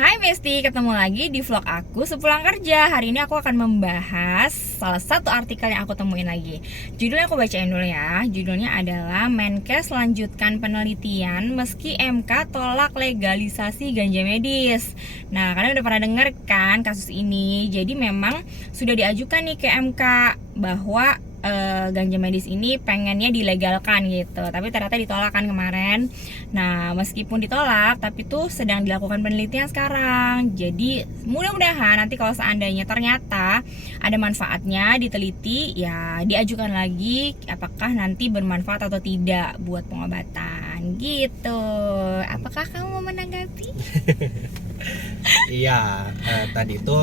Hai Besti, ketemu lagi di vlog aku sepulang kerja. Hari ini aku akan membahas salah satu artikel yang aku temuin lagi. Judulnya aku bacain dulu ya. Judulnya adalah Menkes lanjutkan penelitian meski MK tolak legalisasi ganja medis. Nah, kalian udah pernah denger kan kasus ini. Jadi memang sudah diajukan nih ke MK bahwa ganja medis ini pengennya dilegalkan gitu, tapi ternyata ditolak kan kemarin. Nah, meskipun ditolak, tapi tuh sedang dilakukan penelitian sekarang. Jadi mudah-mudahan nanti kalau seandainya ternyata ada manfaatnya diteliti, ya diajukan lagi apakah nanti bermanfaat atau tidak buat pengobatan gitu. Apakah kamu mau menanggapi? Iya, tadi itu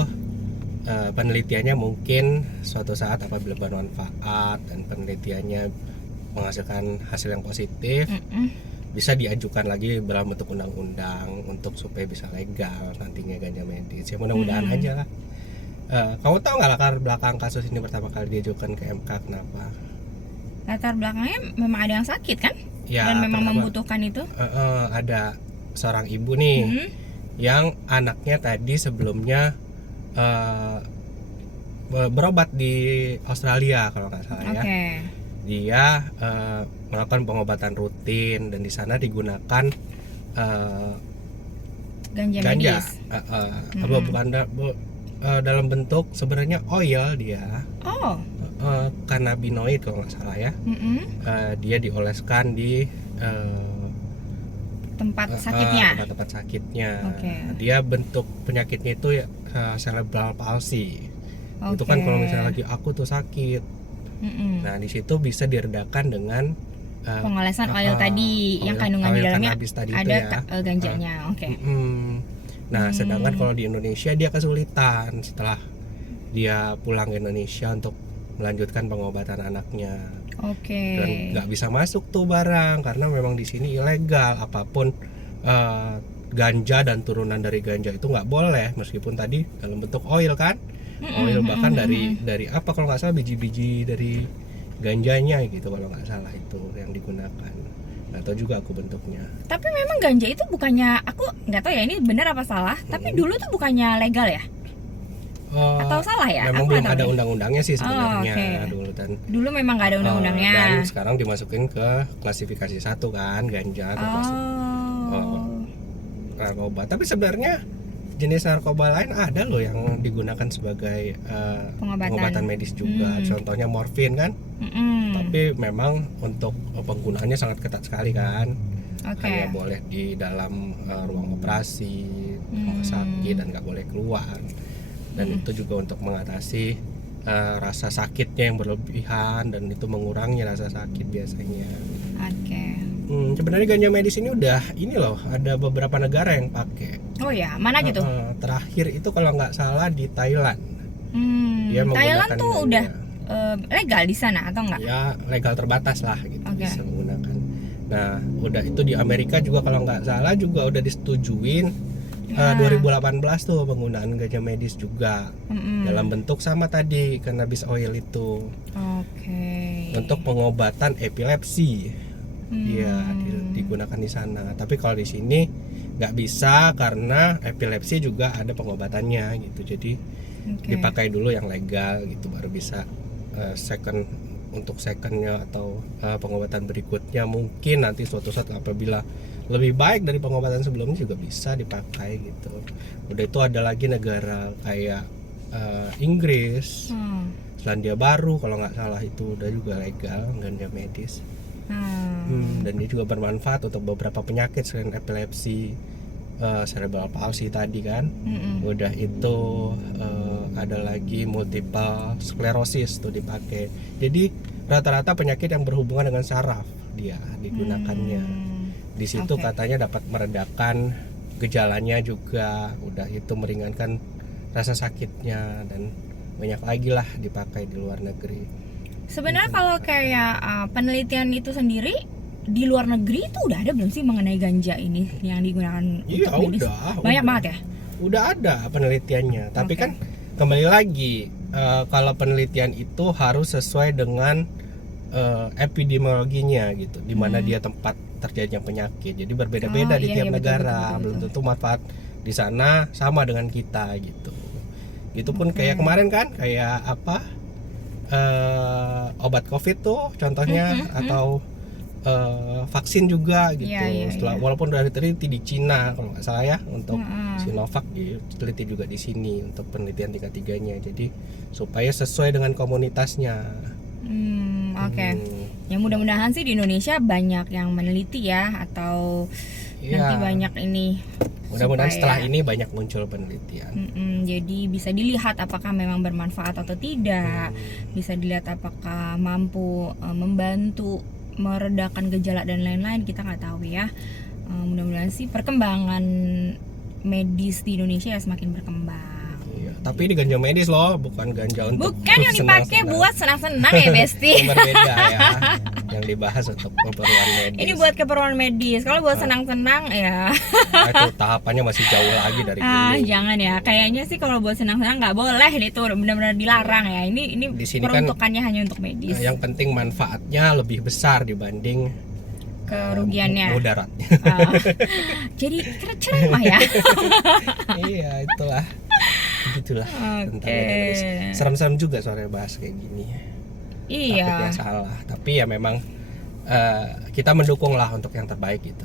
penelitiannya mungkin suatu saat apabila bermanfaat dan penelitiannya menghasilkan hasil yang positif, bisa diajukan lagi dalam bentuk undang-undang untuk supaya bisa legal nantinya ganja medis. Ya mudah-mudahan aja lah. Kamu tahu nggak latar belakang kasus ini pertama kali diajukan ke MK kenapa? Latar belakangnya memang ada yang sakit kan? Ya, Dan memang membutuhkan itu? Ada seorang ibu nih yang anaknya tadi sebelumnya berobat di Australia kalau nggak salah ya. Dia melakukan pengobatan rutin dan di sana digunakan ganja medis. Dalam bentuk sebenarnya oil dia. Cannabinoid kalau nggak salah ya. Dia dioleskan di tempat sakitnya. Tempat sakitnya. Dia bentuk penyakitnya itu ya cerebral palsy. Itu kan kalau misalnya lagi aku tuh sakit. Nah, di situ bisa diredakan dengan pengolesan oil tadi yang kandungan di dalamnya ada ganjanya. Nah, sedangkan kalau di Indonesia dia kesulitan setelah dia pulang ke Indonesia untuk melanjutkan pengobatan anaknya. Dan nggak bisa masuk tuh barang karena memang di sini ilegal, apapun ganja dan turunan dari ganja itu nggak boleh, meskipun tadi dalam bentuk oil kan, oil bahkan dari apa kalau nggak salah biji-biji dari ganjanya gitu kalau nggak salah itu yang digunakan. Nggak tahu juga aku bentuknya. Tapi memang ganja itu bukannya, aku nggak tahu ya ini benar apa salah, tapi dulu tuh bukannya legal ya? Atau salah ya? Memang belum ada undang-undangnya sih sebenarnya dulu memang nggak ada undang-undangnya. Dan sekarang dimasukin ke klasifikasi 1 kan, ganja termasuk narkoba. Tapi sebenarnya jenis narkoba lain ada loh yang digunakan sebagai pengobatan medis juga. Contohnya morfin kan. Tapi memang untuk penggunaannya sangat ketat sekali kan. Hanya boleh di dalam ruang operasi, rumah sakit, dan nggak boleh keluar. Dan itu juga untuk mengatasi rasa sakitnya yang berlebihan, dan itu mengurangi rasa sakit biasanya. Sebenarnya ganja medis ini udah ini loh, ada beberapa negara yang pakai. Oh ya, mana gitu? Terakhir itu kalau nggak salah di Thailand. Thailand tuh udah legal di sana atau enggak? Ya legal terbatas lah gitu, bisa menggunakan. Nah, udah itu di Amerika juga kalau nggak salah juga udah disetujuin. 2018 tuh penggunaan ganja medis juga dalam bentuk sama tadi cannabis oil itu. Untuk pengobatan epilepsi dia digunakan di sana. Tapi kalau di sini nggak bisa karena epilepsi juga ada pengobatannya gitu. Jadi dipakai dulu yang legal gitu baru bisa untuk secondnya atau pengobatan berikutnya mungkin nanti suatu saat apabila lebih baik dari pengobatan sebelumnya juga bisa dipakai gitu. Udah itu ada lagi negara kayak Inggris, Selandia Baru kalau nggak salah itu udah juga legal ganja medis. Dan dia juga bermanfaat untuk beberapa penyakit selain epilepsi, cerebral palsy tadi kan. Udah itu ada lagi multiple sclerosis tuh dipakai. Jadi rata-rata penyakit yang berhubungan dengan saraf dia digunakannya. Di situ katanya dapat meredakan gejalanya juga, udah itu meringankan rasa sakitnya, dan banyak lagi lah dipakai di luar negeri. Sebenarnya kalau kayak penelitian itu sendiri di luar negeri itu udah ada belum sih mengenai ganja ini yang digunakan untuk medis? Banyak banget ya? Udah ada penelitiannya, tapi kan kembali lagi kalau penelitian itu harus sesuai dengan epidemiologinya gitu, di mana dia tempat terjadinya penyakit. Jadi berbeda-beda di tiap negara. Belum tentu manfaat di sana sama dengan kita gitu. Itu pun kayak kemarin kan, kayak apa, obat COVID tuh contohnya, atau vaksin juga gitu. Setelah walaupun udah diteliti di Cina kalau nggak salah ya, untuk Sinovac diteliti juga di sini untuk penelitian tingkat 3-nya. Jadi supaya sesuai dengan komunitasnya. Oke. Ya mudah-mudahan sih di Indonesia banyak yang meneliti ya, atau nanti banyak ini. Mudah-mudahan setelah ini banyak muncul penelitian. Jadi bisa dilihat apakah memang bermanfaat atau tidak. Bisa dilihat apakah mampu membantu meredakan gejala dan lain-lain, kita nggak tahu ya. Mudah-mudahan sih perkembangan medis di Indonesia ya semakin berkembang. Iya, tapi ini ganja medis loh, bukan ganja untuk bukan yang dipakai buat senang-senang ya Besti. Berbeda ya, yang dibahas untuk keperluan medis. Ini buat keperluan medis. Kalau buat senang-senang ya itu tahapannya masih jauh lagi dari ini. Jangan ya, kayaknya sih kalau buat senang-senang nggak boleh, itu benar-benar dilarang ya. Ini peruntukannya hanya untuk medis. Yang penting manfaatnya lebih besar dibanding kerugiannya, mudaratnya. Jadi ceramah ya. Iya, itulah. Begitulah tentang medis. Serem-serem juga soalnya bahas kayak gini. Iya. Takutnya salah, tapi ya memang kita mendukung lah untuk yang terbaik gitu.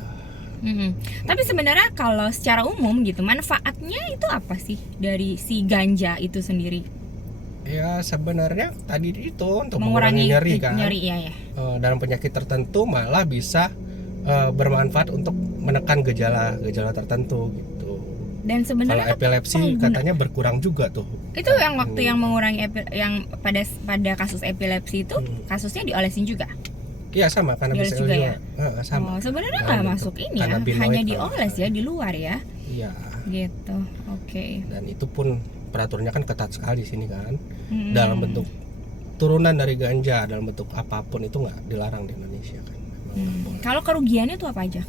Tapi sebenarnya kalau secara umum gitu, manfaatnya itu apa sih dari si ganja itu sendiri? Ya sebenarnya tadi itu untuk mengurangi nyeri kan. Nyeri ya. Dalam penyakit tertentu malah bisa bermanfaat untuk menekan gejala tertentu gitu. Dan sebenarnya kalau epilepsi katanya berkurang juga tuh. Itu yang waktu yang mengurangi yang pada kasus epilepsi itu kasusnya diolesin juga. Iya sama, cannabis juga ya. Sama. Sebenarnya nggak masuk ini ya, hanya dioles ya di luar ya. Iya. Gitu. Oke. Dan itu pun peraturannya kan ketat sekali sini kan. Dalam bentuk turunan dari ganja, dalam bentuk apapun itu nggak dilarang di Indonesia kan. Kalau kerugiannya itu apa aja?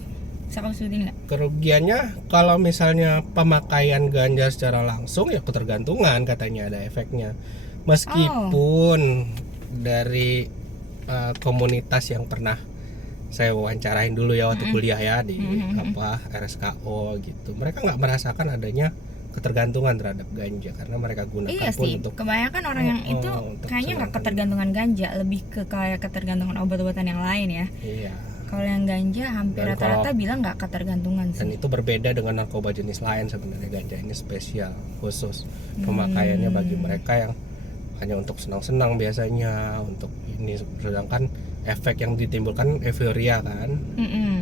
Bisa kamu sebutin nggak? Kerugiannya kalau misalnya pemakaian ganja secara langsung ya ketergantungan, katanya ada efeknya. Meskipun dari komunitas yang pernah saya wawancarain dulu ya waktu kuliah ya di RSKO gitu, mereka nggak merasakan adanya ketergantungan terhadap ganja karena mereka gunakan pun sih, untuk kebanyakan orang yang itu kayaknya nggak ketergantungan ganja, lebih ke kayak ketergantungan obat-obatan yang lain ya. Iya. Kalau yang ganja hampir rata-rata bilang nggak ketergantungan sih. Dan itu berbeda dengan narkoba jenis lain sebenarnya. Ganja ini spesial, khusus pemakaiannya bagi mereka yang hanya untuk senang-senang biasanya, untuk ini, sedangkan efek yang ditimbulkan euforia kan.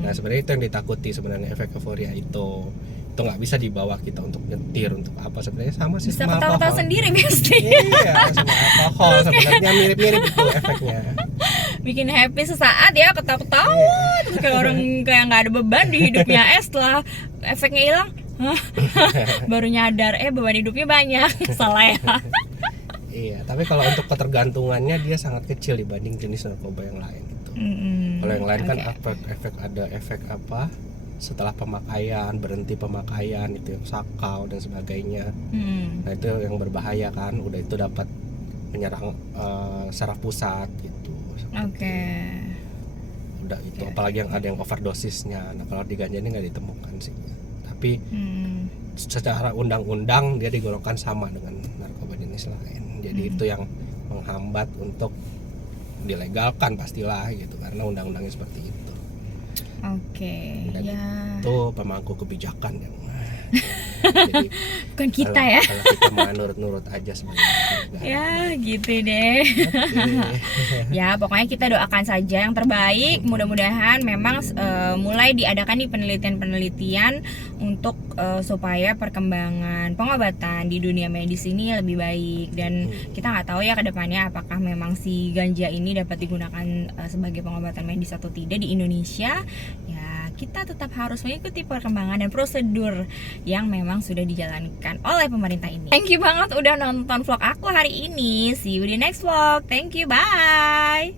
Nah sebenarnya itu yang ditakuti sebenarnya, efek euforia itu nggak bisa dibawa kita untuk nyetir, untuk apa, sebenarnya sama sih sama alkohol. Bisa ketawa sendiri pasti. Iya, sama alkohol sebenarnya mirip-mirip itu efeknya. Bikin happy sesaat ya, ketawa-ketawa terus kayak orang kayak nggak ada beban di hidupnya. Setelah efeknya hilang baru nyadar beban hidupnya banyak. Salah ya. Iya, tapi kalau untuk ketergantungannya dia sangat kecil dibanding jenis narkoba yang lain itu. Kalau yang lain kan ada efek apa setelah pemakaian, berhenti pemakaian, itu yang sakau dan sebagainya. Nah itu yang berbahaya kan, udah itu dapat menyerang saraf pusat gitu. Udah itu apalagi yang ada yang overdosisnya. Nah kalau di ganja ini nggak ditemukan sih, tapi secara undang-undang dia digolongkan sama dengan narkoba jenis lain. Jadi itu yang menghambat untuk dilegalkan pastilah gitu, karena undang-undangnya seperti itu. Dan itu pemangku kebijakan yang jadi, bukan kita ya. Kalau kita mau nurut-nurut aja sebenarnya. Ya gitu deh. Ya pokoknya kita doakan saja yang terbaik. Mudah-mudahan memang mulai diadakan nih penelitian-penelitian untuk supaya perkembangan pengobatan di dunia medis ini lebih baik. Dan kita nggak tahu ya ke depannya apakah memang si ganja ini dapat digunakan sebagai pengobatan medis atau tidak di Indonesia. Ya kita tetap harus mengikuti perkembangan dan prosedur yang memang sudah dijalankan oleh pemerintah ini. Thank you banget udah nonton vlog aku hari ini. See you di next vlog. Thank you, bye.